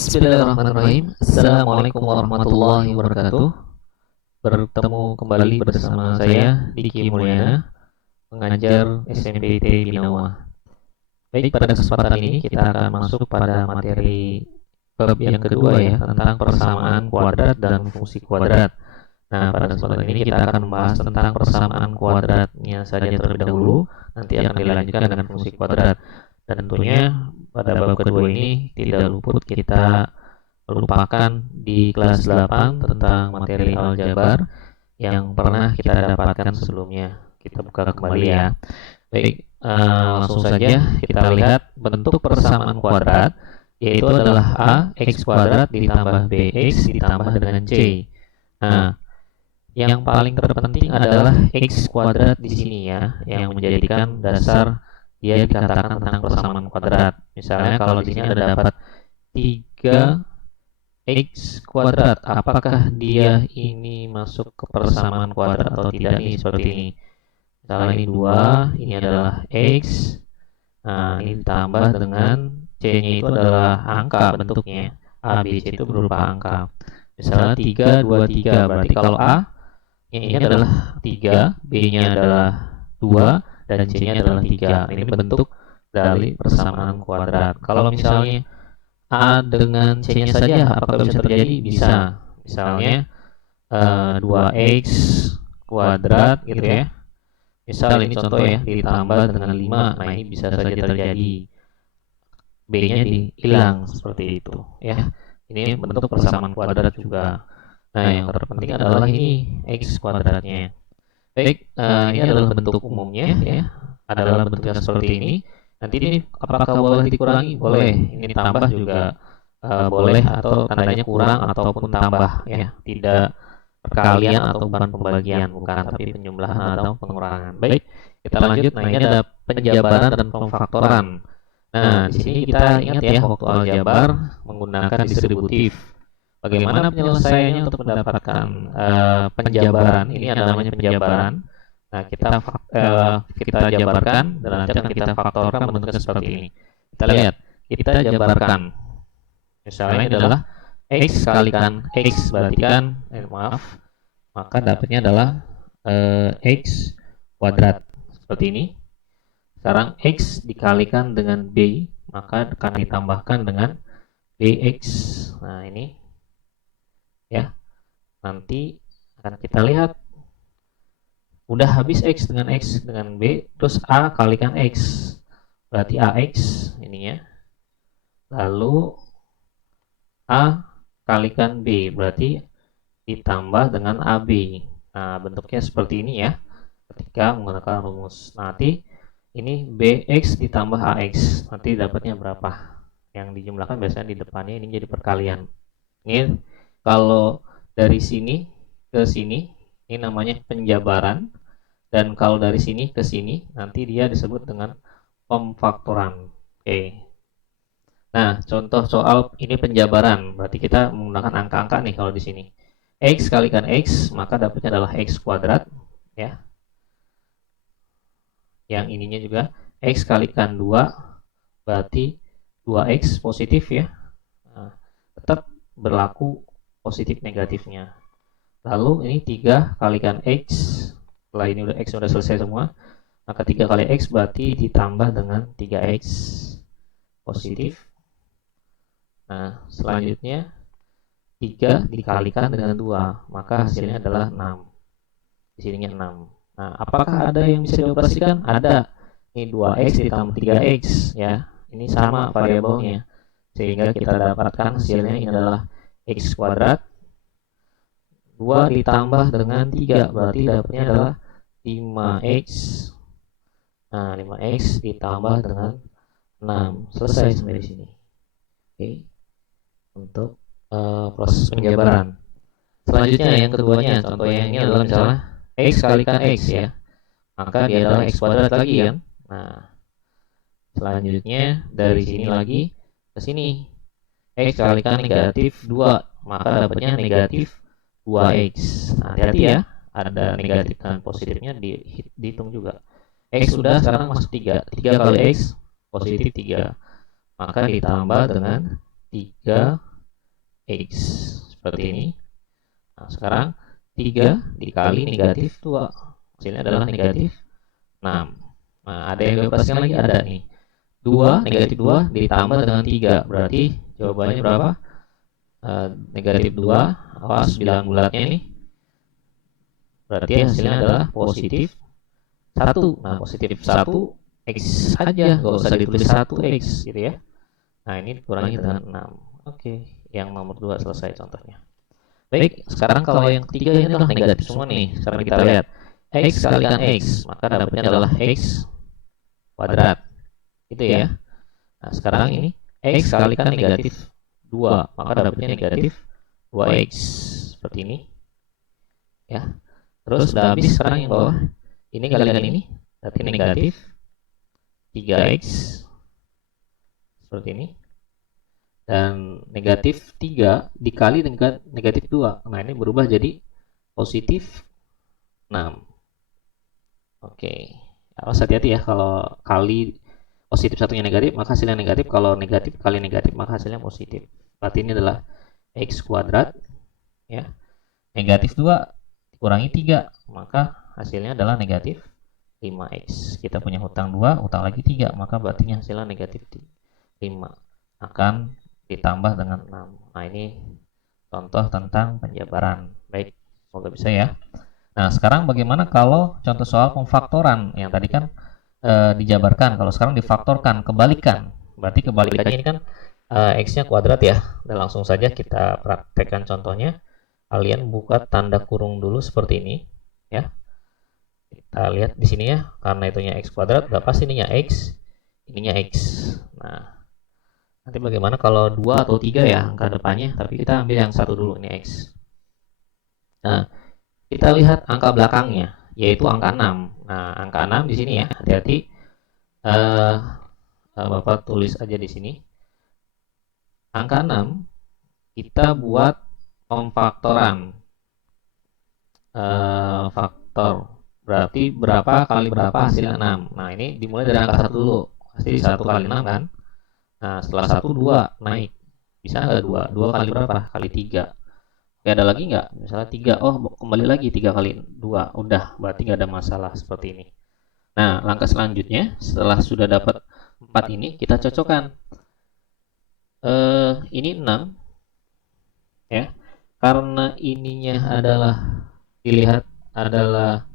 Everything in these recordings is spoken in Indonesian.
Bismillahirrahmanirrahim. Assalamualaikum warahmatullahi wabarakatuh. Bertemu kembali bersama saya Diki Mulyana, pengajar SMPT Binawa. Baik, pada kesempatan ini kita akan masuk pada materi bab yang kedua ya, tentang persamaan kuadrat dan fungsi kuadrat. Nah, pada kesempatan ini kita akan membahas tentang persamaan kuadratnya saja terlebih dahulu, nanti akan dilanjutkan dengan fungsi kuadrat. Dan tentunya pada bab kedua ini tidak luput kita melupakan di kelas 8 tentang materi aljabar yang pernah kita dapatkan sebelumnya. Kita buka kembali ya. Baik, langsung saja kita lihat bentuk persamaan kuadrat, yaitu adalah A x kuadrat ditambah bx ditambah dengan c. Nah, yang paling terpenting adalah x kuadrat di sini ya, yang menjadikan dasar dia dikatakan tentang persamaan kuadrat. Misalnya kalau di sini ada dapat 3 x kuadrat, apakah dia ini masuk ke persamaan kuadrat atau tidak nih, seperti ini. Misalnya ini 2, ini adalah x. Nah, ini ditambah dengan c-nya itu adalah angka bentuknya. A, B, C itu berupa angka. Misalnya 3, 2, 3, berarti kalau A ini adalah 3, B-nya adalah 2, dan C-nya adalah 3. Ini bentuk dari persamaan kuadrat. Kalau misalnya A dengan C-nya saja, apakah bisa terjadi? Bisa. Misalnya 2x kuadrat gitu ya. Misal ini contoh ya, ditambah dengan 5. Nah, ini bisa saja terjadi. B-nya hilang seperti itu ya. Ini bentuk persamaan kuadrat juga. Nah, yang terpenting adalah ini x kuadratnya. Baik, ini adalah bentuk umumnya ya. Adalah bentuknya seperti ini. Nanti ini apakah boleh dikurangi? Boleh. Ini tambah juga boleh, atau tandanya kurang ataupun tambah ya. Tidak perkalian atau bukan pembagian, bukan, tapi penjumlahan atau pengurangan. Baik, kita lanjut. Nah, ini ada penjabaran dan pemfaktoran. Nah, di sini kita ingat ya, waktu aljabar menggunakan distributif. Bagaimana penyelesaiannya untuk mendapatkan penjabaran? Ini ada namanya penjabaran. Nah, kita jabarkan dan nanti akan kita faktorkan bentuknya seperti ini. Kita lihat, kita jabarkan. Misalnya ini adalah x kalikan x, berarti kan maka dapatnya adalah x kuadrat seperti ini. Sekarang x dikalikan dengan b, maka akan ditambahkan dengan bx. Nah, ini ya, nanti akan kita lihat udah habis x dengan b, terus a kalikan x, berarti ax ininya, lalu a kalikan b, berarti ditambah dengan ab. Nah, bentuknya seperti ini ya ketika menggunakan rumus. Nanti ini bx ditambah ax, nanti dapatnya berapa, yang dijumlahkan biasanya di depannya ini jadi perkalian. Ini kalau dari sini ke sini ini namanya penjabaran, dan kalau dari sini ke sini nanti dia disebut dengan pemfaktoran. Oke. Nah, contoh soal ini penjabaran, berarti kita menggunakan angka-angka nih. Kalau di sini x kalikan x, maka dapatnya adalah x kuadrat ya. Yang ininya juga x kalikan 2, berarti 2x positif ya. Nah, tetap berlaku positif negatifnya. Lalu ini 3 kalikan x, setelah ini udah x udah selesai semua, maka 3 kali x berarti ditambah dengan 3x positif. Nah, selanjutnya 3 dikalikan dengan 2, maka hasilnya adalah 6. Di sininya 6. Nah, apakah ada yang bisa dioperasikan? Ada. Ini 2x ditambah 3x ya. Ini sama variabelnya. Sehingga kita dapatkan hasilnya ini adalah x kuadrat 2 ditambah dengan 3, berarti dapatnya adalah 5x. Nah, 5x ditambah dengan 6. Selesai sampai di sini. Oke. Untuk proses penjabaran. Selanjutnya yang keduanya, contohnya ini adalah misalnya x kalikan x ya. Maka dia adalah x kuadrat lagi kan. Nah, selanjutnya dari sini lagi ke sini, x kalikan negatif 2, maka dapatnya negatif 2x. Nah, hati-hati ya, ada negatif dan positifnya dihitung juga. X sudah, sekarang masuk 3. 3 kali x positif 3, maka ditambah dengan 3 X. Seperti ini. Nah, sekarang 3 dikali negatif 2. Hasilnya adalah negatif 6. Nah, ada yang diopasikan lagi? Ada nih. 2, negatif 2 ditambah dengan 3. Berarti jawabannya berapa? Negatif 2. Awas bilang bulatnya nih. Berarti hasilnya adalah positif 1. Nah, positif 1 X saja, nggak usah ditulis 1X gitu ya. Nah, ini dikurangi dengan 6. Oke, yang nomor 2 selesai contohnya. Baik, sekarang kalau yang ketiga ini adalah negatif semua nih. Sekarang kita lihat X kalikan X, maka dapatnya adalah X kuadrat. Itu ya. Nah, sekarang ini X kalikan negatif 2, maka dapatnya negatif 2X. Seperti ini. Ya. Terus udah habis, sekarang yang bawah. Ini kalikan ini, berarti negatif 3X. Seperti ini. Dan negatif 3 dikali dengan negatif 2. Nah, ini berubah jadi positif 6. Oke. Awas hati-hati ya, kalau kali positif satunya negatif, maka hasilnya negatif. Kalau negatif kali negatif, maka hasilnya positif. Berarti ini adalah X kuadrat. Ya. Negatif 2 dikurangi 3, maka hasilnya adalah negatif 5X. Kita punya hutang 2, hutang lagi 3, maka berarti hasilnya negatif 5. Akan ditambah dengan 6. Nah, ini contoh tentang penjabaran. Baik, semoga bisa ya. Nah, sekarang bagaimana kalau contoh soal pemfaktoran? Yang tadi kan dijabarkan, kalau sekarang difaktorkan, kebalikan. Berarti kebalikannya ini kan X-nya kuadrat ya. Dan langsung saja kita praktekkan contohnya. Kalian buka tanda kurung dulu seperti ini ya. Kita lihat di sini ya, karena itunya X kuadrat, udah pasti ininya X, ininya X. Nah, nanti bagaimana kalau 2 atau 3 ya angka depannya, tapi kita ambil yang satu dulu, ini X. Nah, kita lihat angka belakangnya, yaitu angka 6. Nah, angka 6 di sini ya, hati-hati. Bapak tulis aja di sini. Angka 6 kita buat pemfaktoran. Faktor. Berarti berapa kali berapa hasilnya 6. Nah, ini dimulai dari angka 1 dulu. Pasti 1 kali 6 kan? Nah, setelah 1, 2 naik. Bisa nggak 2? 2 kali berapa? Kali 3. Oke, ada lagi nggak? Misalnya 3. Oh, kembali lagi 3 kali 2. Udah, berarti nggak ada masalah seperti ini. Nah, langkah selanjutnya, setelah sudah dapat 4 ini, kita cocokkan. Ini 6. Ya. Karena ininya adalah, dilihat adalah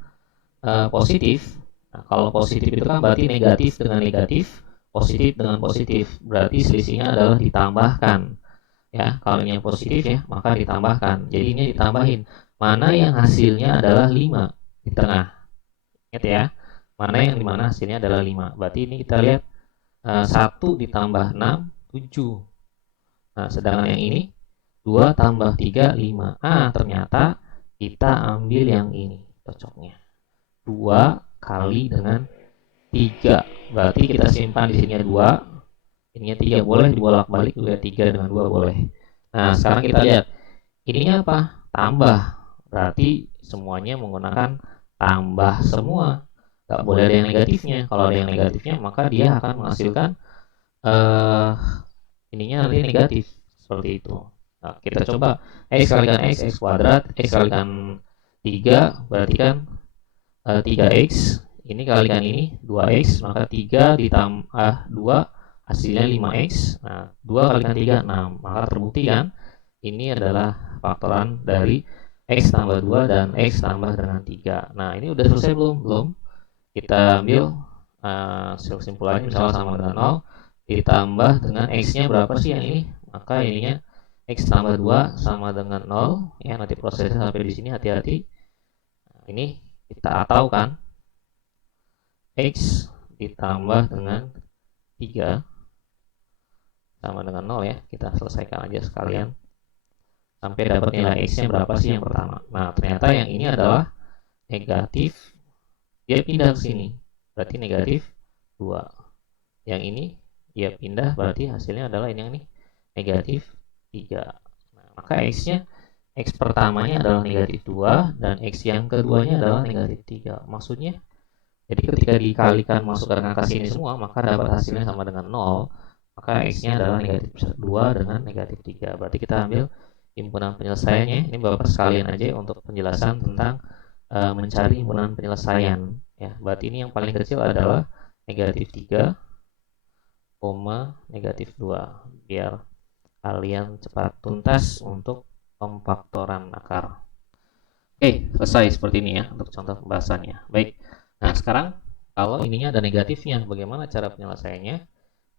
positif. Nah, kalau positif itu kan berarti negatif dengan negatif, positif dengan positif, berarti selisihnya adalah ditambahkan ya. Kalau ini yang positif ya, maka ditambahkan, jadi ini ditambahin. Mana yang hasilnya adalah 5 di tengah, ingat ya, mana yang dimana hasilnya adalah 5. Berarti ini kita lihat 1 ditambah 6 7. Nah, sedangkan yang ini 2 tambah 3 5. Ternyata kita ambil yang ini cocoknya, 2 kali dengan 3. Berarti kita simpan di sini 2, ininya 3, boleh dibolak-balik juga, 3 dengan 2 boleh. Nah, sekarang kita lihat ininya apa? Tambah. Berarti semuanya menggunakan tambah semua. Gak boleh ada yang negatifnya. Kalau ada yang negatifnya, maka dia akan menghasilkan ininya nanti negatif. Seperti itu. Nah, kita coba X kalikan X, X kuadrat, X kalikan 3, berarti kan 3X, ini kalikan ini 2X, maka 3 ditambah 2 hasilnya 5X. Nah, 2 kalikan 3 6, maka terbukti kan ini adalah faktoran dari X tambah 2 dan X tambah dengan 3. Nah, ini udah selesai belum? Belum. Kita ambil kesimpulannya, misalnya sama dengan 0 ditambah dengan X-nya berapa sih yang ini? Maka ininya X tambah 2 sama dengan 0 ya. Nanti prosesnya sampai di sini, hati-hati. Nah, ini kita atau kan X ditambah dengan 3 sama dengan 0 ya. Kita selesaikan aja sekalian sampai dapat nilai X nya berapa sih yang pertama. Nah, ternyata yang ini adalah negatif, dia pindah ke sini, berarti negatif 2. Yang ini dia pindah, berarti hasilnya adalah ini yang nih, negatif 3. Nah, maka X nya, X pertamanya adalah negatif 2 dan X yang keduanya adalah negatif 3. Maksudnya, jadi ketika dikalikan masuk ke angka sini semua, maka dapat hasilnya sama dengan 0. Maka X nya adalah negatif 2 dengan negatif 3. Berarti kita ambil himpunan penyelesaiannya. Ini Bapak sekalian aja untuk penjelasan tentang mencari himpunan penyelesaian. Ya, berarti ini yang paling kecil adalah negatif 3, negatif 2. Biar kalian cepat tuntas untuk pemfaktoran akar. Oke, selesai seperti ini ya untuk contoh pembahasannya. Baik, nah sekarang kalau ininya ada negatifnya, bagaimana cara penyelesaiannya?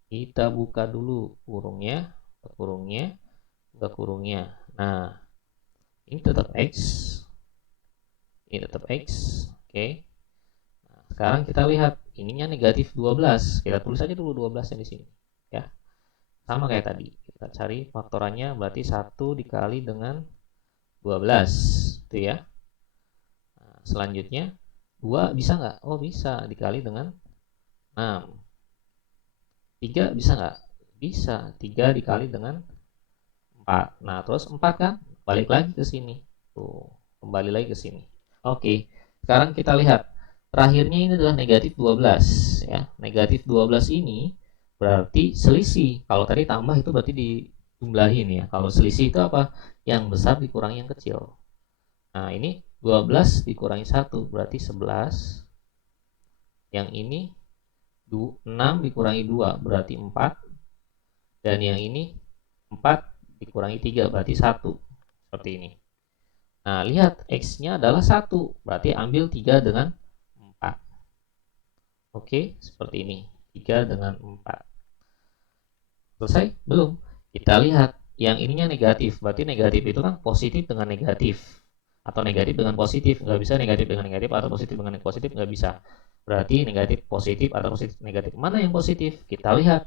Kita buka dulu kurungnya, buka kurungnya. Nah, ini tetap X, ini tetap X. Oke. Nah, sekarang kita lihat ininya negatif 12. Kita tulis aja dulu 12 yang di sini ya. Sama kayak tadi. Kita cari faktorannya, berarti 1 dikali dengan 12 itu ya. Nah, selanjutnya 2 bisa nggak? Oh bisa, dikali dengan 6. 3 bisa nggak? Bisa, 3 dikali dengan 4. Nah terus 4 kan balik lagi ke sini. Tuh, kembali lagi ke sini. Oke, sekarang kita lihat terakhirnya ini adalah negatif 12 ya. Negatif 12 ini berarti selisih. Kalau tadi tambah itu berarti dijumlahin ya. Kalau selisih itu apa? Yang besar dikurangi yang kecil. Nah ini 12 dikurangi 1 berarti 11. Yang ini 6 dikurangi 2 berarti 4. Dan yang ini 4 dikurangi 3 berarti 1. Seperti ini. Nah lihat X-nya adalah 1. Berarti ambil 3 dengan 4. Oke, seperti ini. 3 dengan 4. Selesai? Belum. Kita lihat yang ininya negatif. Berarti negatif itu kan positif dengan negatif. Atau negatif dengan positif. Nggak bisa negatif dengan negatif atau positif dengan positif. Nggak bisa. Berarti negatif positif atau positif negatif. Mana yang positif? Kita lihat.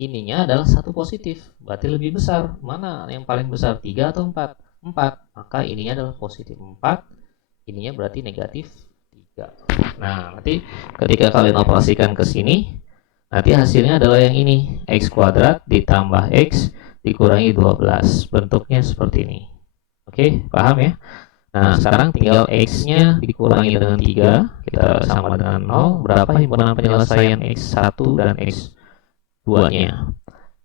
Ininya adalah 1 positif. Berarti lebih besar. Mana yang paling besar? 3 atau 4? 4. Maka ininya adalah positif 4. Ininya berarti negatif 3. Nah, nanti ketika kalian operasikan ke sini, nanti hasilnya adalah yang ini. X kuadrat ditambah X dikurangi 12. Bentuknya seperti ini. Oke, paham ya? Nah, sekarang tinggal X-nya dikurangi dengan 3. Kita sama dengan 0. Berapa himpunan penyelesaian X1 dan X2-nya?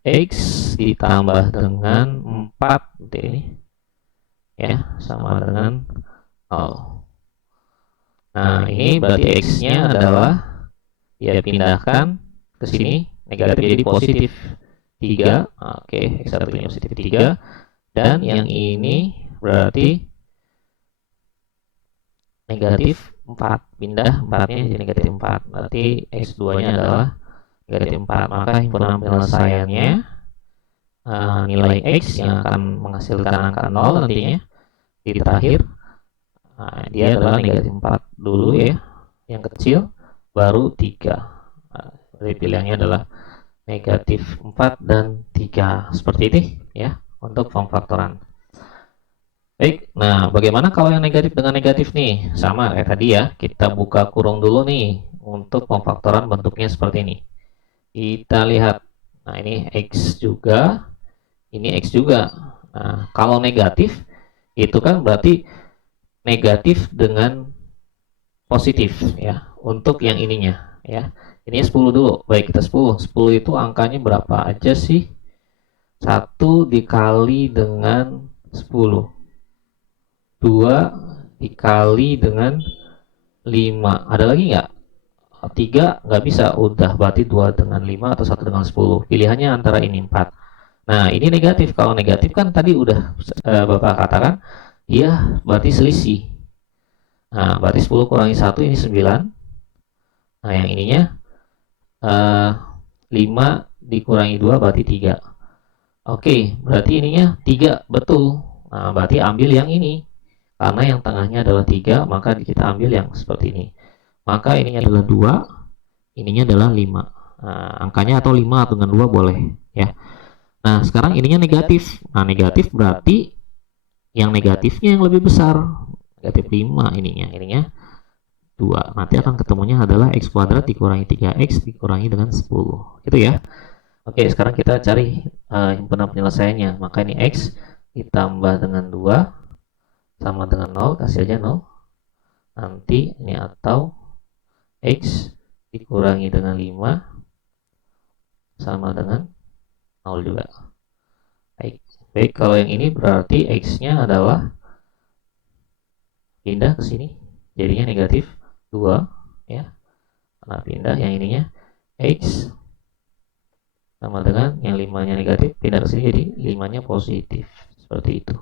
X ditambah dengan 4. Ini ya, sama dengan 0. Nah, ini berarti X-nya adalah ya pindahkan ke sini, negatif jadi positif 3. Oke, X1-nya positif 3. Dan yang ini berarti negatif 4. Pindah 4-nya jadi negatif 4. Berarti X2-nya adalah negatif 4. Maka himpunan penyelesaiannya nilai X yang akan menghasilkan angka 0 nantinya di terakhir. Nah, dia adalah negatif 4 dulu ya, yang kecil, baru 3. Jadi pilihannya adalah negatif 4 dan 3. Seperti ini ya untuk pemfaktoran. Baik, nah bagaimana kalau yang negatif dengan negatif nih? Sama kayak tadi ya, kita buka kurung dulu nih untuk pemfaktoran, bentuknya seperti ini. Kita lihat, nah ini X juga, ini X juga. Nah kalau negatif itu kan berarti negatif dengan positif ya untuk yang ininya ya. Ini 10 dulu. Baik, kita 10. 10 itu angkanya berapa aja sih? 1 dikali dengan 10. 2 dikali dengan 5. Ada lagi nggak? 3 nggak bisa. Udah, berarti 2 dengan 5 atau 1 dengan 10. Pilihannya antara ini 4. Nah, ini negatif. Kalau negatif kan tadi udah Bapak katakan, iya berarti selisih. Nah, berarti 10 kurangi 1 ini 9. Nah, yang ininya 5 dikurangi 2 berarti 3. Oke, berarti ininya 3, betul. Nah, berarti ambil yang ini. Karena yang tengahnya adalah 3, maka kita ambil yang seperti ini. Maka ininya adalah 2, ininya adalah 5. Nah, angkanya atau 5 dengan 2 boleh ya. Nah, sekarang ininya negatif. Nah, negatif berarti yang negatifnya yang lebih besar. Negatif 5 ininya 2. Nanti akan ketemunya adalah X kuadrat dikurangi 3X dikurangi dengan 10. Itu ya. Oke, sekarang kita cari himpunan penyelesaiannya. Maka ini X ditambah dengan 2 sama dengan 0, kasih aja 0. Nanti ini atau X dikurangi dengan 5 sama dengan 0 juga. Baik, Baik, kalau yang ini berarti X-nya adalah pindah ke sini, jadinya negatif 2 ya. Karena pindah yang ininya X sama dengan yang 5-nya negatif, pindah ke sini jadi 5-nya positif. Seperti itu.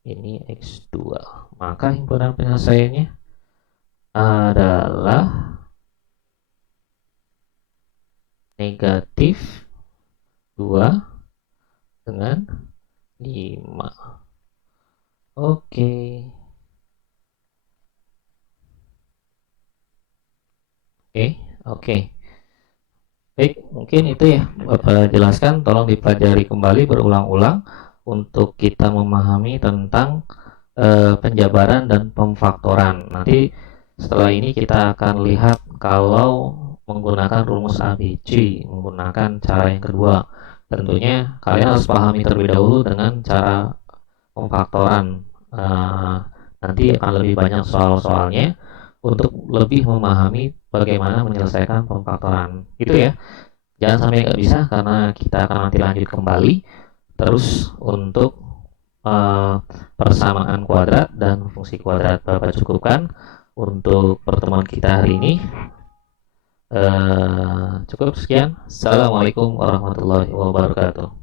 Ini X2. Maka himpunan penyelesaiannya adalah negatif 2 dengan 5. Oke. Oke. Baik, mungkin itu ya Bapak jelaskan, tolong dipelajari kembali berulang-ulang untuk kita memahami tentang penjabaran dan pemfaktoran. Nanti setelah ini kita akan lihat kalau menggunakan rumus ABC, menggunakan cara yang kedua. Tentunya kalian harus pahami terlebih dahulu dengan cara pemfaktoran. Nanti akan lebih banyak soal-soalnya untuk lebih memahami bagaimana menyelesaikan pemfaktoran. Itu ya. Jangan sampai nggak bisa karena kita akan nanti lanjut kembali. Terus untuk persamaan kuadrat dan fungsi kuadrat Bapak cukupkan untuk pertemuan kita hari ini. Cukup sekian. Assalamualaikum warahmatullahi wabarakatuh.